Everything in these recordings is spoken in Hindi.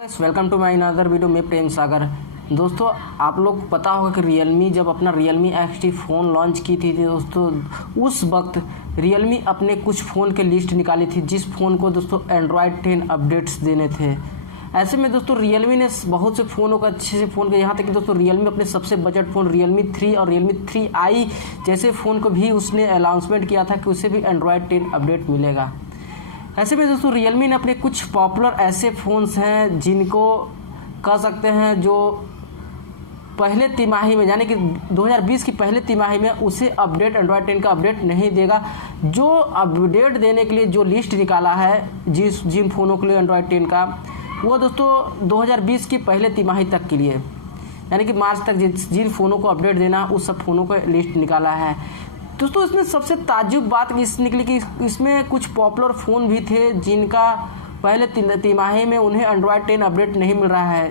Welcome to my another video में प्रेम सागर। दोस्तों आप लोग पता होगा कि Realme जब अपना Realme XT फ़ोन लॉन्च की थी दोस्तों, उस वक्त Realme अपने कुछ फ़ोन के लिस्ट निकाली थी जिस फ़ोन को दोस्तों Android 10 अपडेट्स देने थे। ऐसे में दोस्तों Realme ने बहुत से फ़ोनों का अच्छे से फ़ोन का, यहाँ तक कि दोस्तों Realme अपने सबसे बजट फ़ोन Realme 3 और Realme 3i जैसे फ़ोन को भी उसने अनाउंसमेंट किया था कि उसे भी Android 10 अपडेट मिलेगा। ऐसे में दोस्तों Realme ने अपने कुछ पॉपुलर ऐसे फ़ोन्स हैं जिनको कह सकते हैं जो पहले तिमाही में, यानी कि 2020 की पहले तिमाही में उसे अपडेट Android 10 का अपडेट नहीं देगा। जो अपडेट देने के लिए जो लिस्ट निकाला है जिन फ़ोनों के लिए Android 10 का, वो दोस्तों 2020 की पहले तिमाही तक के लिए, यानी कि मार्च तक जिन फ़ोनों को अपडेट देना उस सब फ़ोनों का लिस्ट निकाला है। दोस्तों इसमें सबसे ताज्जुब बात इस निकली कि इसमें कुछ पॉपुलर फ़ोन भी थे जिनका पहले तिमाही में उन्हें Android 10 अपडेट नहीं मिल रहा है।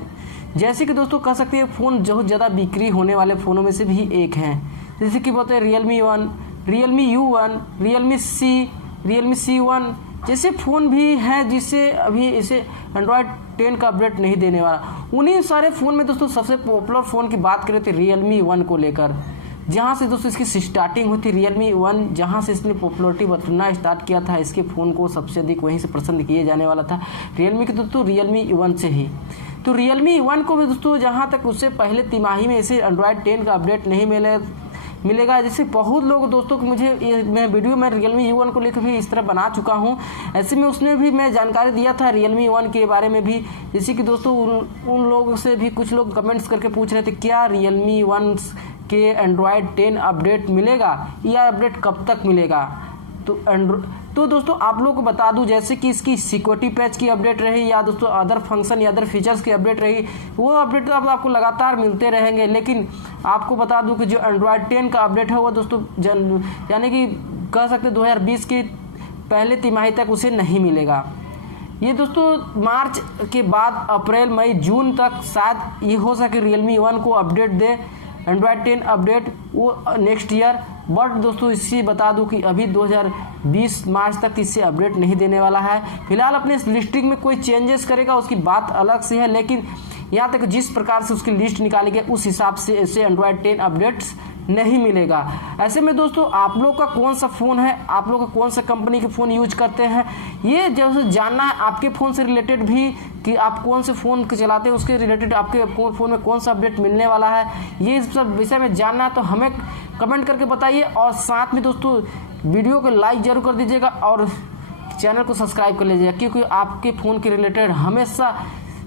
जैसे कि दोस्तों कह सकते हैं फ़ोन बहुत ज़्यादा बिक्री होने वाले फ़ोनों में से भी एक हैं। जैसे कि बोलते हैं Realme 1, Realme U1, Realme C1 जैसे फ़ोन भी हैं जिससे अभी इसे Android 10 का अपडेट नहीं देने वाला। उन्हीं सारे फ़ोन में दोस्तों सबसे पॉपुलर फ़ोन की बात करें तो Realme 1 को लेकर, जहाँ से दोस्तों इसकी स्टार्टिंग हुई थी Realme 1, जहाँ से इसने पॉपुलरिटी बढ़ना स्टार्ट किया था। इसके फ़ोन को सबसे अधिक वहीं से पसंद किए जाने वाला था Realme के दोस्तों Realme 1 से ही। तो Realme 1 को भी दोस्तों जहाँ तक उससे पहले तिमाही में इसे Android 10 का अपडेट नहीं मिलेगा। जैसे बहुत लोग दोस्तों को मैं वीडियो में Realme U1 को लेकर भी इस तरह बना चुका हूँ। ऐसे में उसने भी मैं जानकारी दिया था Realme 1 के बारे में भी। जैसे कि दोस्तों उन लोगों से भी कुछ लोग कमेंट्स करके पूछ रहे थे क्या Realme 1 के Android 10 अपडेट मिलेगा या अपडेट कब तक मिलेगा। तो दोस्तों आप लोगों को बता दूं, जैसे कि इसकी सिक्योरिटी पैच की अपडेट रही या दोस्तों अदर फंक्शन या अदर फीचर्स की अपडेट रही, वो अपडेट अब आपको लगातार मिलते रहेंगे। लेकिन आपको बता दूं कि जो Android 10 का अपडेट है वो दोस्तों यानी कि कह सकते 2020 की पहले तिमाही तक उसे नहीं मिलेगा। ये दोस्तों मार्च के बाद अप्रैल मई जून तक शायद ये हो सके Realme 1 को अपडेट दे Android 10 अपडेट वो नेक्स्ट ईयर। बट दोस्तों इससे बता दूं कि अभी 2020 मार्च तक इससे अपडेट नहीं देने वाला है। फिलहाल अपने इस लिस्टिंग में कोई चेंजेस करेगा उसकी बात अलग से है, लेकिन यहाँ तक जिस प्रकार से उसकी लिस्ट निकाली गई उस हिसाब से इसे Android 10 अपडेट्स नहीं मिलेगा। ऐसे में दोस्तों आप लोग का कौन सा फ़ोन है, आप लोग कौन सा कंपनी के फ़ोन यूज करते हैं, ये जैसे जानना है आपके फ़ोन से रिलेटेड भी कि आप कौन से फ़ोन चलाते हैं उसके रिलेटेड आपके फ़ोन में कौन सा अपडेट मिलने वाला है, ये सब विषय में जानना है तो हमें कमेंट करके बताइए। और साथ में दोस्तों वीडियो को लाइक जरूर कर दीजिएगा और चैनल को सब्सक्राइब कर लीजिएगा, क्योंकि आपके फ़ोन के रिलेटेड हमेशा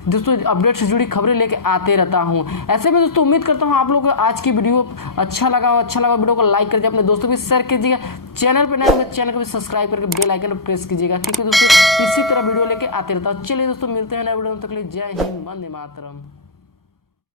दोस्तों अपडेट से जुड़ी खबरें लेके आते रहता हूं। ऐसे में दोस्तों उम्मीद करता हूं आप लोगों को आज की वीडियो अच्छा लगा वीडियो को लाइक करके अपने दोस्तों भी शेयर कीजिएगा। चैनल पर नए चैनल को भी सब्सक्राइब करके बेल आइकन पर प्रेस कीजिएगा, क्योंकि दोस्तों इसी तरह वीडियो लेके आते रहता हूँ। चलिए दोस्तों मिलते हैं नए वीडियो में, तक के लिए जय हिंद, वंदे मातरम।